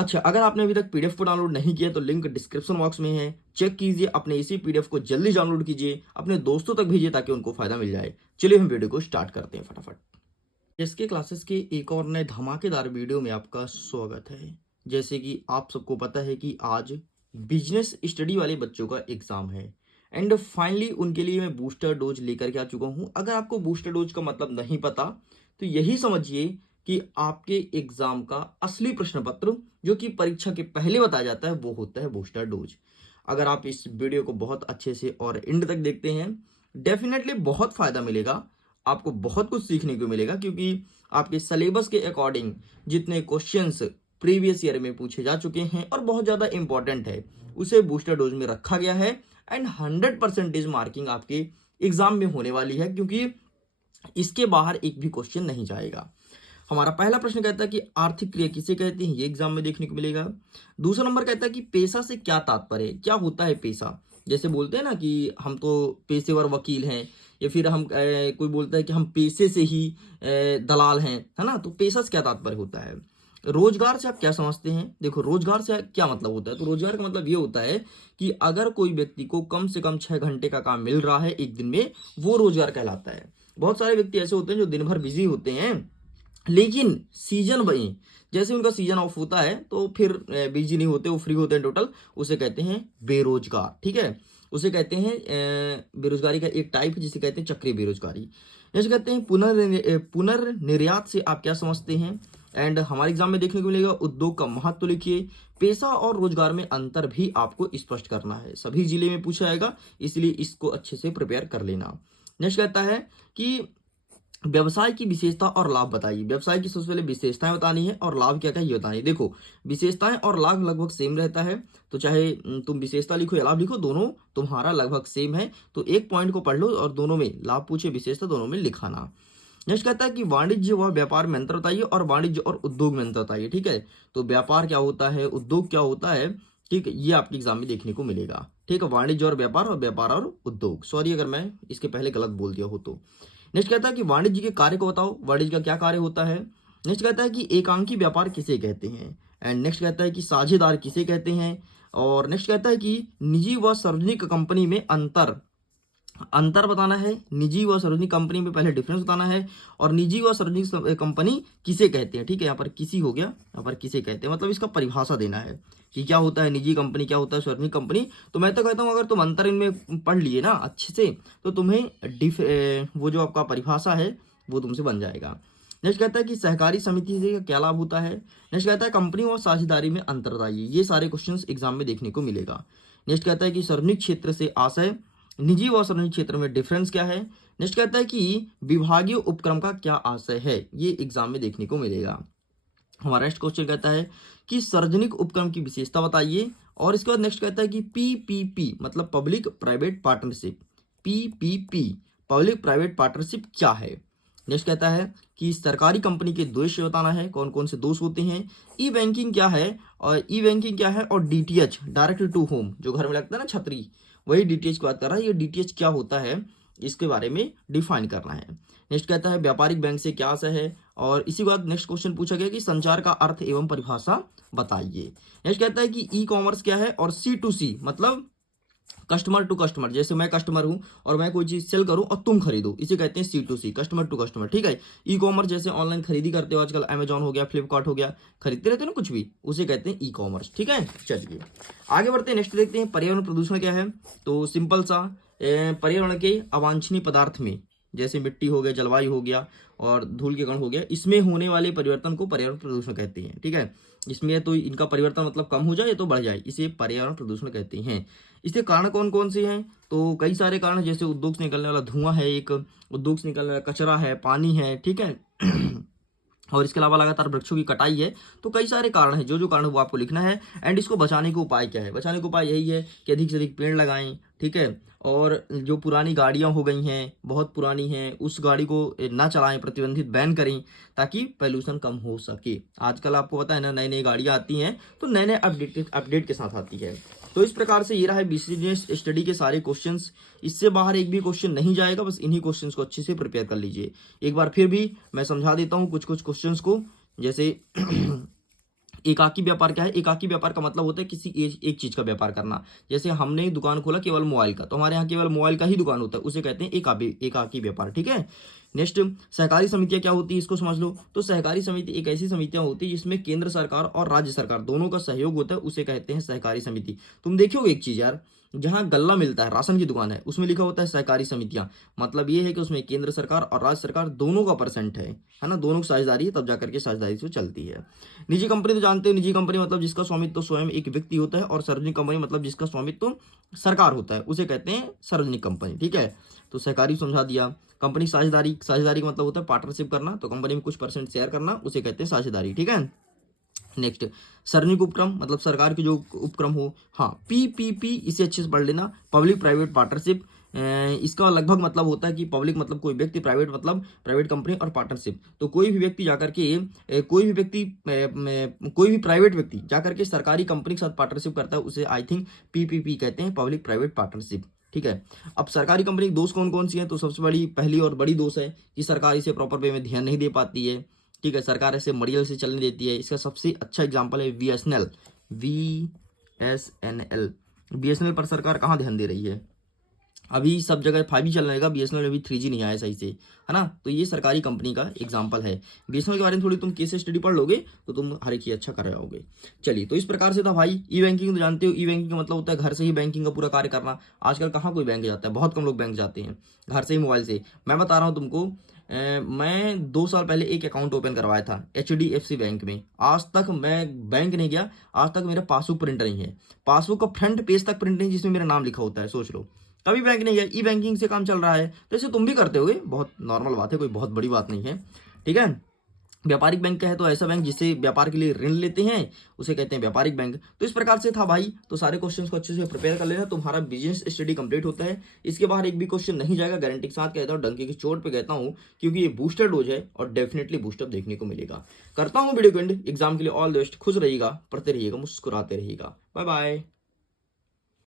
अच्छा, अगर आपने अभी तक पीडीएफ को डाउनलोड नहीं किया तो लिंक डिस्क्रिप्शन बॉक्स में है, चेक कीजिए। अपने इसी पीडीएफ को जल्दी डाउनलोड कीजिए, अपने दोस्तों तक भेजिए ताकि उनको फायदा मिल जाए। चलिए हम वीडियो को स्टार्ट करते हैं फटाफट। इसके क्लासेस के एक और नए धमाकेदार वीडियो में आपका स्वागत है। जैसे कि आप सबको पता है कि आज बिजनेस स्टडी वाले बच्चों का एग्जाम है एंड फाइनली उनके लिए मैं बूस्टर डोज लेकर के आ चुका हूं। अगर आपको बूस्टर डोज का मतलब नहीं पता तो यही समझिए कि आपके एग्जाम का असली प्रश्न पत्र जो कि परीक्षा के पहले बताया जाता है वो होता है बूस्टर डोज। अगर आप इस वीडियो को बहुत अच्छे से और एंड तक देखते हैं डेफिनेटली बहुत फायदा मिलेगा, आपको बहुत कुछ सीखने को मिलेगा क्योंकि आपके सिलेबस के अकॉर्डिंग जितने क्वेश्चंस प्रीवियस ईयर में पूछे जा चुके हैं और बहुत ज़्यादा इंपॉर्टेंट है उसे बूस्टर डोज में रखा गया है एंड 100% मार्किंग आपके एग्जाम में होने वाली है क्योंकि इसके बाहर एक भी क्वेश्चन नहीं जाएगा। हमारा पहला प्रश्न कहता है कि आर्थिक क्रिया किसे कहते हैं, ये एग्जाम में देखने को मिलेगा। दूसरा नंबर कहता है कि पेशा से क्या तात्पर्य है, क्या होता है पेशा। जैसे बोलते हैं ना कि हम तो पेशेवर वकील हैं, या फिर हम कोई बोलता है कि हम पेशे से ही दलाल हैं, है ना। तो पेशा से क्या तात्पर्य होता है। रोजगार से आप क्या समझते हैं। देखो रोजगार से क्या मतलब होता है, तो रोजगार का मतलब ये होता है कि अगर कोई व्यक्ति को कम से कम 6 घंटे का काम मिल रहा है एक दिन में, वो रोजगार कहलाता है। बहुत सारे व्यक्ति ऐसे होते हैं जो दिन भर बिजी होते हैं लेकिन सीजन वही, जैसे उनका सीजन ऑफ होता है तो फिर बिजी नहीं होते, वो फ्री होते हैं टोटल, उसे कहते हैं बेरोजगार। ठीक है, उसे कहते हैं बेरोजगारी का एक टाइप है जिसे कहते हैं चक्रीय बेरोजगारी। जैसे कहते हैं पुनर्निर्यात से आप क्या समझते हैं। एंड हमारे एग्जाम में देखने को मिलेगा उद्योग का महत्व लिखिए। पेशा और रोजगार में अंतर भी आपको स्पष्ट करना है, सभी जिले में पूछा जाएगा इसलिए इसको अच्छे से प्रिपेयर कर लेना। नेक्स्ट कहता है कि व्यवसाय की विशेषता और लाभ बताइए। व्यवसाय की सबसे पहले विशेषताएं बतानी है और लाभ क्या क्या ये बतानी है। देखो विशेषताएं और लाभ लगभग सेम रहता है, तो चाहे तुम विशेषता लिखो या लाभ लिखो दोनों तुम्हारा लगभग सेम है, तो एक पॉइंट को पढ़ लो और दोनों में लाभ पूछे विशेषता दोनों में लिखाना। नेक्स्ट कहता है कि वाणिज्य व व्यापार में अंतर बताइए और वाणिज्य और उद्योग में अंतर बताइए। ठीक है, तो व्यापार क्या होता है, उद्योग क्या होता है, ठीक है, ये आपके एग्जाम में देखने को मिलेगा। ठीक है, वाणिज्य और व्यापार और उद्योग, सॉरी अगर मैं इसके पहले गलत बोल दिया हो तो। नेक्स्ट कहता है कि वाणिज्य के कार्य को बताओ, वाणिज्य का क्या कार्य होता है। नेक्स्ट कहता है कि एकांकी व्यापार किसे कहते हैं। एंड नेक्स्ट कहता है कि साझेदार किसे कहते हैं। और नेक्स्ट कहता है कि निजी व सार्वजनिक कंपनी में अंतर अंतर बताना है। निजी व सार्वजनिक कंपनी में पहले डिफरेंस बताना है और निजी व सार्वजनिक कंपनी किसे कहते हैं। ठीक है, यहाँ पर किसी हो गया, यहाँ पर किसे कहते हैं, मतलब इसका परिभाषा देना है कि क्या होता है निजी कंपनी, क्या होता है सार्वजनिक कंपनी। तो मैं तो कहता हूँ अगर तुम अंतर इनमें पढ़ लिए ना अच्छे से तो तुम्हें वो जो आपका परिभाषा है वो तुमसे बन जाएगा। नेक्स्ट कहता है कि सहकारी समिति से क्या लाभ होता है। नेक्स्ट कहता है कंपनी और साझेदारी में अंतर बताइए। ये सारे क्वेश्चंस एग्जाम में देखने को मिलेगा। नेक्स्ट कहता है कि सार्वजनिक क्षेत्र से आशय, निजी व सार्वजनिक क्षेत्र में डिफरेंस क्या है। नेक्स्ट कहता है कि विभागीय उपक्रम का क्या आशय है, ये एग्जाम में देखने को मिलेगा। हमारा नेक्स्ट क्वेश्चन कहता है कि सार्वजनिक उपक्रम की विशेषता बताइए। और इसके बाद नेक्स्ट कहता है कि पीपीपी मतलब public private partnership, PPP public private partnership क्या है। नेक्स्ट कहता है कि सरकारी कंपनी के दोष बताना है, कौन कौन से दोष होते हैं। ई बैंकिंग क्या है और डीटीएच डायरेक्ट टू होम जो घर में लगता है ना छतरी, वही डीटीएच की बात कर रहा है। ये डीटीएच क्या होता है इसके बारे में डिफाइन करना है। नेक्स्ट कहता है व्यापारिक बैंक से क्या आशय है। और इसी के बाद नेक्स्ट क्वेश्चन पूछा गया कि संचार का अर्थ एवं परिभाषा बताइए। नेक्स्ट कहता है कि ई कॉमर्स क्या है और सी टू सी मतलब कस्टमर टू कस्टमर, जैसे मैं कस्टमर हूं और मैं कोई चीज सेल करूं और तुम खरीदो, इसे कहते हैं C to C, customer to customer. ठीक है, ई कॉमर्स जैसे ऑनलाइन खरीदी करते हो आजकल, अमेजॉन हो गया, फ्लिपकार्ट हो गया, खरीदते रहते हो ना कुछ भी, उसे कहते हैं ई कॉमर्स। ठीक है, चलिए आगे बढ़ते हैं। नेक्स्ट देखते हैं पर्यावरण प्रदूषण क्या है। तो सिंपल सा पर्यावरण के अवांछनीय पदार्थ में जैसे मिट्टी हो गया, जलवायु हो गया और धूल के कण हो गया, इसमें होने वाले परिवर्तन को पर्यावरण प्रदूषण कहते हैं। ठीक है, इसमें तो इनका परिवर्तन मतलब कम हो जाए या तो बढ़ जाए, इसे पर्यावरण प्रदूषण कहते हैं। इसके कारण कौन कौन से हैं, तो कई सारे कारण, जैसे उद्योग से निकलने वाला धुआं है, एक उद्योग से निकलने वाला कचरा है, पानी है। ठीक है और इसके अलावा लगातार वृक्षों की कटाई है। तो कई सारे कारण हैं, जो जो कारण वो आपको लिखना है। एंड इसको बचाने का उपाय क्या है। बचाने का उपाय यही है कि अधिक से अधिक पेड़ लगाएं। ठीक है, और जो पुरानी गाड़ियां हो गई हैं, बहुत पुरानी हैं, उस गाड़ी को ना चलाएं, प्रतिबंधित बैन करें ताकि पॉल्यूशन कम हो सके। आजकल आपको पता है ना नई नई गाड़ियां आती हैं तो नए नए अपडेट के साथ आती है। तो इस प्रकार से ये रहा है बिजनेस स्टडी के सारे क्वेश्चंस, इससे बाहर एक भी क्वेश्चन नहीं जाएगा, बस इन्हीं क्वेश्चंस को अच्छे से प्रिपेयर कर लीजिए। एक बार फिर भी मैं समझा देता हूँ कुछ कुछ क्वेश्चंस को, जैसे एकाकी व्यापार क्या है? एकाकी व्यापार का मतलब होता है किसी एक चीज का व्यापार करना। जैसे हमने दुकान खोला केवल मोबाइल का, तो हमारे यहाँ केवल मोबाइल का ही दुकान होता है, उसे कहते हैं एकाकी व्यापार। ठीक है। नेक्स्ट, सहकारी समितियां क्या होती है, इसको समझ लो। तो सहकारी समिति एक ऐसी समितियां होती है जिसमें केंद्र सरकार और राज्य सरकार दोनों का सहयोग होता है, उसे कहते हैं सहकारी समिति। तुम देखोगे एक चीज यार, जहां गल्ला मिलता है, राशन की दुकान है, उसमें लिखा होता है सहकारी समितियां। मतलब ये है कि उसमें केंद्र सरकार और राज्य सरकार दोनों का परसेंट है ना, दोनों की साझेदारी है, तब जाकर के साझेदारी से चलती है। निजी कंपनी तो जानते हो, निजी कंपनी मतलब जिसका स्वामित्व तो स्वयं एक व्यक्ति होता है, और सार्वजनिक कंपनी मतलब जिसका स्वामित्व तो सरकार होता है, उसे कहते हैं सार्वजनिक कंपनी। ठीक है। तो सहकारी समझा दिया। कंपनी साझेदारी, साझेदारी का मतलब होता है पार्टनरशिप करना, तो कंपनी में कुछ परसेंट शेयर करना, उसे कहते हैं साझेदारी। ठीक है। नेक्स्ट, सार्वजनिक उपक्रम मतलब सरकार के जो उपक्रम हो। हाँ, पीपीपी, इसे अच्छे से पढ़ लेना, पब्लिक प्राइवेट पार्टनरशिप। इसका लगभग मतलब होता है कि पब्लिक मतलब कोई व्यक्ति, प्राइवेट मतलब प्राइवेट कंपनी, और पार्टनरशिप तो कोई भी व्यक्ति जाकर के कोई भी प्राइवेट व्यक्ति जाकर के सरकारी कंपनी के साथ पार्टनरशिप करता है, उसे आई थिंक पीपीपी कहते हैं, पब्लिक प्राइवेट पार्टनरशिप। ठीक है। अब सरकारी कंपनी की दोष कौन कौन सी है? तो सबसे बड़ी, पहली और बड़ी दोष है कि सरकार इसे प्रॉपर वे में ध्यान नहीं दे पाती है। ठीक है। सरकार ऐसे मडियल से चलने देती है। इसका सबसे अच्छा एग्जांपल है बीएसएनएल। बीएसएनएल पर सरकार कहाँ ध्यान दे रही है? अभी सब जगह 5G चल रहेगा, बीएसएनएल में भी 3G नहीं आया सही से, है ना। तो ये सरकारी कंपनी का एग्जांपल है। बीएसएनएल के बारे में थोड़ी तुम केस स्टडी पढ़ लोगे तो तुम हर एक चीज अच्छा कर रहोगे। चलिए, तो इस प्रकार से था भाई। ई बैंकिंग तो जानते हो, ई बैंकिंग का मतलब होता है घर से ही बैंकिंग का पूरा कार्य करना। आजकल कहाँ कोई बैंक जाता है, बहुत कम लोग बैंक जाते हैं, घर से ही मोबाइल से। मैं बता रहा हूँ तुमको, मैं 2 साल पहले एक अकाउंट ओपन करवाया था HDFC बैंक में। आज तक मैं बैंक नहीं गया, आज तक मेरा पासबुक प्रिंट नहीं है, पासबुक का फ्रंट पेज तक प्रिंट नहीं जिसमें मेरा नाम लिखा होता है, सोच लो। कभी बैंक नहीं गया, ई बैंकिंग से काम चल रहा है। तो इसे तुम भी करते होगे, बहुत नॉर्मल बात है, कोई बहुत बड़ी बात नहीं है। ठीक है। व्यापारिक बैंक क्या है? तो ऐसा बैंक जिससे व्यापार के लिए ऋण लेते हैं, उसे कहते हैं व्यापारिक बैंक। तो इस प्रकार से था भाई। तो सारे क्वेश्चंस को अच्छे से प्रिपेयर कर लेना, तुम्हारा बिजनेस स्टडी कंप्लीट होता है। इसके बाहर एक भी क्वेश्चन नहीं जाएगा, गारंटी के साथ कहता हूँ, डंके की चोट पे कहता हूँ, क्योंकि ये बूस्टर डोज है और डेफिनेटली बूस्टअप देखने को मिलेगा। करता हूँ वीडियो को एंड। एग्जाम के लिए ऑल द बेस्ट। खुश रहिएगा, पढ़ते रहिएगा, मुस्कुराते रहिएगा। Bye bye.